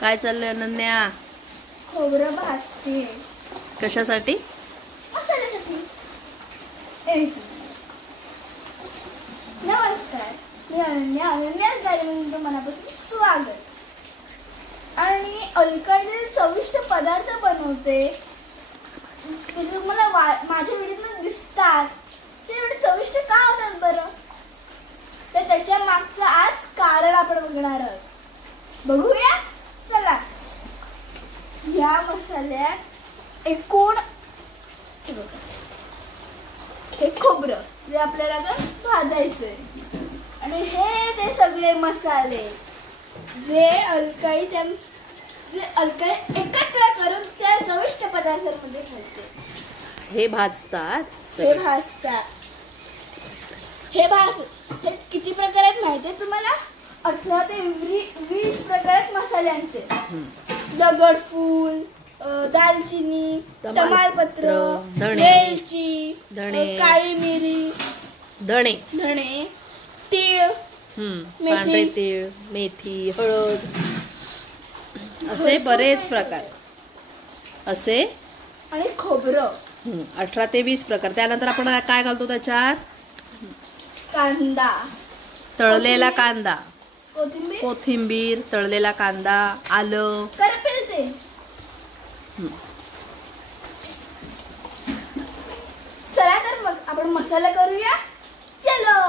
काय चाललंय अनन्या? खोबरं भाजते. कशासाठी? मसाल्यासाठी. नमस्कार, मी अनन्या. अनन्याच डायरीमध्ये मनापासून स्वागत. आणि अलकाईने चविष्ट पदार्थ बनवते ते जे मला माझ्या व्हिडिओत दिसतात ते एवढे चविष्ट का होतात बरं? तर त्याच्या मागचं आज कारण आपण बघणार आहोत. बघूया चला. या मसाल्यात एकूण हे खोबरं जे आपल्याला आता भाजायचंय आणि हे ते सगळे मसाले जे अलकाई एकत्र करून त्या चविष्ट पदार्थांमध्ये घालते. हे भाजतात. हे किती प्रकार आहेत माहिती आहे तुम्हाला? 18 ते 20 प्रकार आहेत मसाल्यांचे. दगडफूल, दालचिनी, तमालपत्र, वेलची, काळी मिरी, धणे, तीळ, पांढरे तीळ, मेथी, हळद, असे बरेच प्रकार असे. आणि खोबरं 18 ते 20 प्रकार. त्यानंतर आपण काय घालतो त्याच्यात? कांदा, तळलेला कांदा, कोथिंबीर, तळलेला कांदा, आलं, करपेल. चला तर मग आपण मसाला करूया. चलो.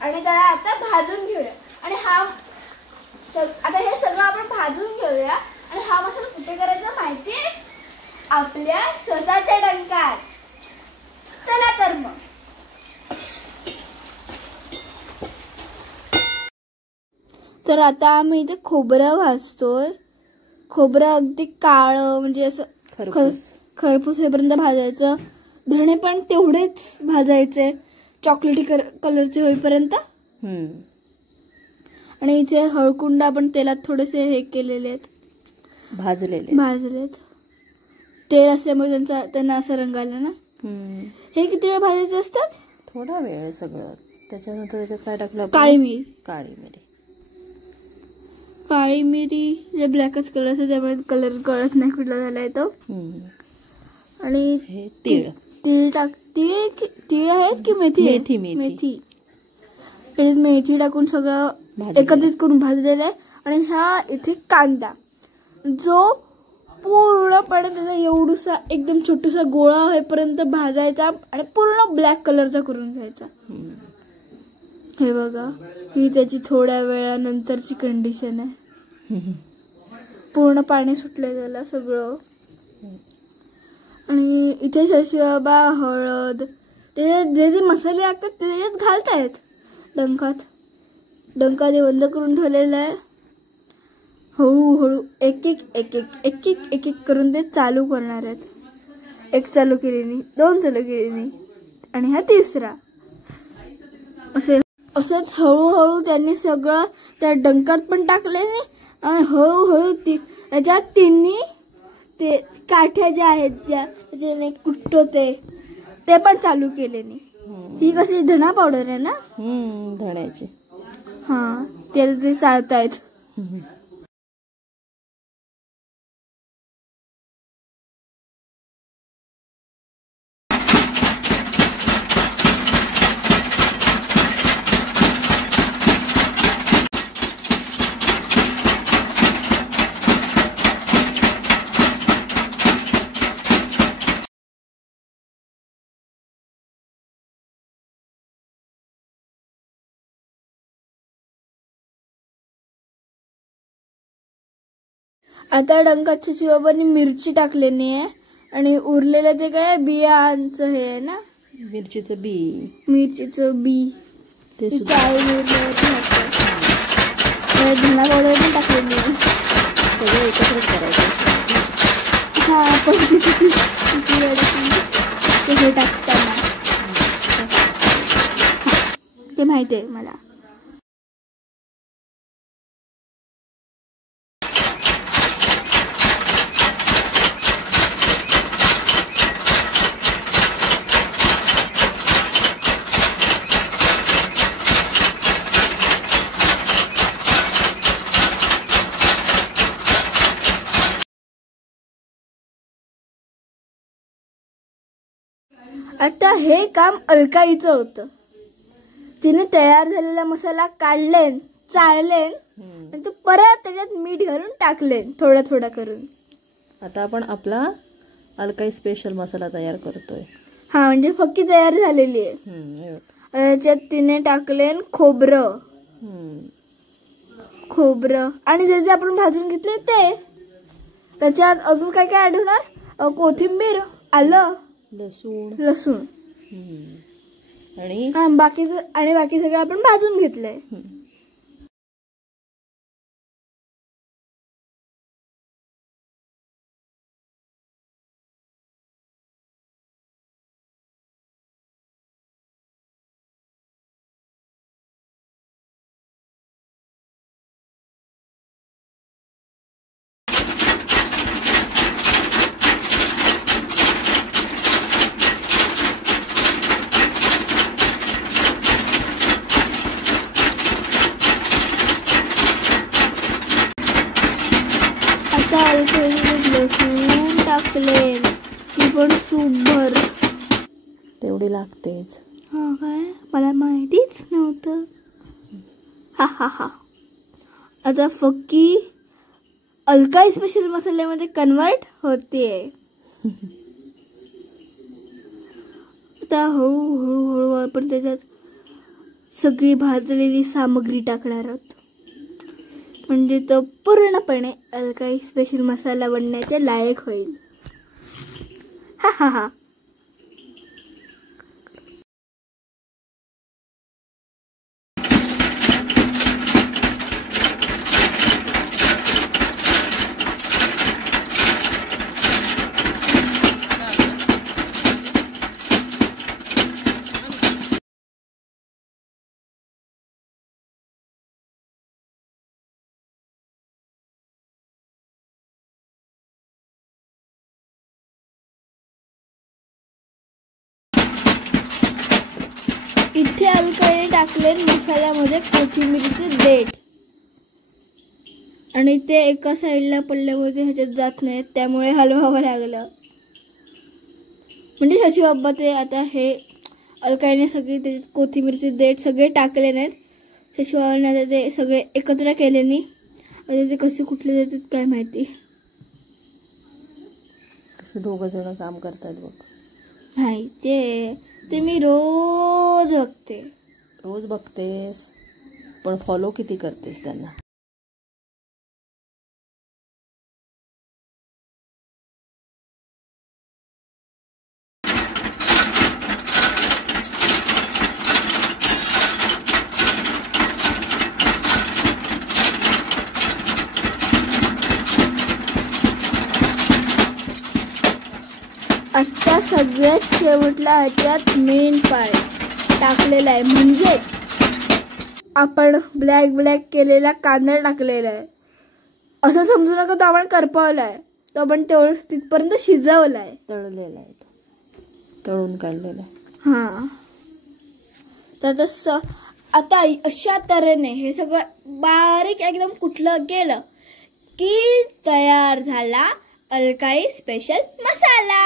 आणि त्याला आता भाजून घेऊया. आणि आता हे सगळं आपण भाजून घेऊया. आणि हा मसाला कुठे करायचा माहितीये? आपल्या स्वतःच्या डंकात. चला तर मग. तर आता आम्ही इथे खोबरं भाजतोय. खोबरं अगदी काळं म्हणजे असं खरपूस होईपर्यंत भाजायचं. धणे पण तेवढेच भाजायचे, चॉकलेटी कलरचे होईपर्यंत. आणि इथे हळकुंड आपण तेलात थोडेसे हे केलेले आहेत, भाजलेत. तेल असल्यामुळे त्यांना असा रंग आला ना. हे किती वेळ भाजायचे असतात? थोडा वेळ सगळं. त्याच्यानंतर त्याच्यात काय टाकलं? काळी मिरी जे ब्लॅकच कलर असतो त्यामुळे कलर कळत नाही कुठला झालाय तो. आणि तीळ आहेत की मेथी? मेथी टाकून सगळं एकत्रित करून भाजलेलं आहे. आणि हा इथे कांदा जो पूर्णपणे त्याचा एवढूसा एकदम छोटूसा गोळा होईपर्यंत भाजायचा आणि पूर्ण ब्लॅक कलरचा करून घ्यायचा. हे बघा, ही त्याची थोड्या वेळानंतरची कंडिशन आहे. पूर्ण पाणी सुटलं त्याला सगळं. आणि इथे शशिबाबा हळद जे जे मसाले लागतात ते त्याच्यात घालतायत. डंकात हे बंद करून ठेवलेलं आहे. हळूहळू एक एक करून ते चालू करणार आहेत. एक चालू केली नाही, 2 चालू केली नाही, आणि हा तिसरा. असंच हळूहळू त्यांनी सगळं त्या डंकात पण टाकले नाही. आणि हळूहळू त्याच्यात तिन्ही ते काठ्या ज्या आहेत ज्याने कुठतो ते पण चालू केले नाही. ही कसली धणा पावडर आहे ना? धण्याची. हा, त्याला ते चालतायत. आता डंकात शशिबाबांनी मिरची टाकलेली आहे. आणि उरलेलं ते काय बियांचं हे आहे ना, मिरचीचं बी ते धना पावडर पण टाकलेली आहे. सगळं एकत्र करायचं. हा, पण ते टाकताना ते माहिती आहे मला. आता हे काम अलकाईचं होतं. तिने तयार झालेला मसाला काढलेन, चाळलेन आणि तो परत त्याच्यात मीठ घालून टाकलेन थोडा थोडा करून. आता आपण आपला अलकाई स्पेशल मसाला तयार करतोय. हा म्हणजे फक्की तयार झालेली आहे. हे बघ. त्याच्यात तिने टाकलेन खोबरं आणि जे जे आपण भाजून घेतले ते. त्याच्यात अजून काय काय ऍड होणार? कोथिंबीर, आलं, लसूण आणि बाकी सगळं आपण भाजून घेतलंय. आता लसूण टाकले ती पण सूपभर. तेवढी लागतेच. हा काय मला माहितीच नव्हतं. हा. आता फक्की अलकाई स्पेशल मसाल्यामध्ये कन्वर्ट होतीये. आता हळूहळू आपण त्याच्यात सगळी भाजलेली सामग्री टाकणार आहोत. म्हणजे तो पूर्णपणे अलकाई स्पेशल मसाला बनण्याचे लायक होईल. हा. इथे अलकाईने टाकले मसाल्यामध्ये कोथिंबीरचे देठ आणि ते एका साईडला पडल्यामुळे ह्याच्यात जात नाहीत, त्यामुळे हलवावं लागलं. म्हणजे शशी बाबा ते आता हे अलकाईने सगळे ते कोथिंबीरचे देठ सगळे टाकले नाहीत. शशी बाबांनी आता ते सगळे एकत्र केले नाही. आता ते कसे कुठले देतात काय माहिती. कसे दोघं जण काम करतात बघ. माहितीये ते मी रोज बघतेस पण फॉलो किती करतेस त्यांना? आता सगळ्यात शेवटला ह्याच्यात मेन पार्ट टाकलेला आहे. म्हणजे आपण ब्लॅक केलेला कांदा टाकलेला आहे. असं समजू नका तो आपण करपवलाय. तो आपण तिथपर्यंत शिजवलाय, तळलेला आहे, तळून काढलेला. हा. तर आता अशा तऱ्हेने हे सगळं बारीक एकदम कुठलं गेलं की तयार झाला अलकाई स्पेशल मसाला.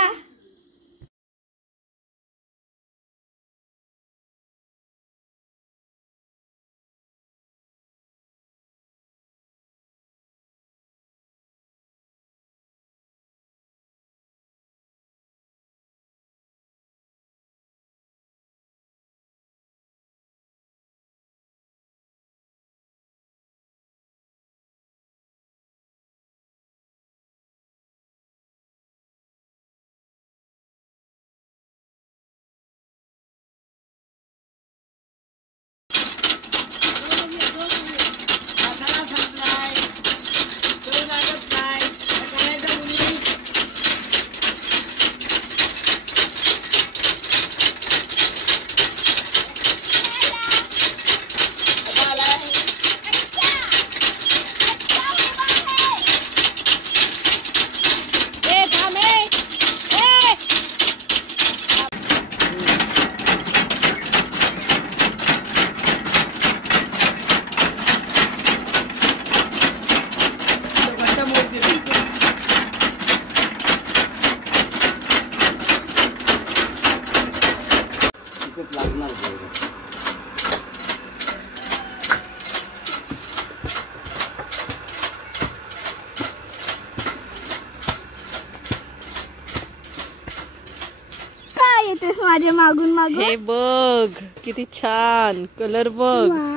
काय येतेस माझ्या मागून मागून? हे बघ किती छान कलर बघ. वाव.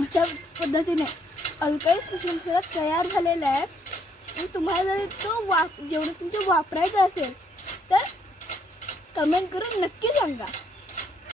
अशा पद्धतीने अलकाई स्पेशल मसाला तयार झालेला आहे. आणि तुम्हाला जर तो जेवढं तुमच्या वापरायचा असेल तर कमेंट करून नक्की सांगा.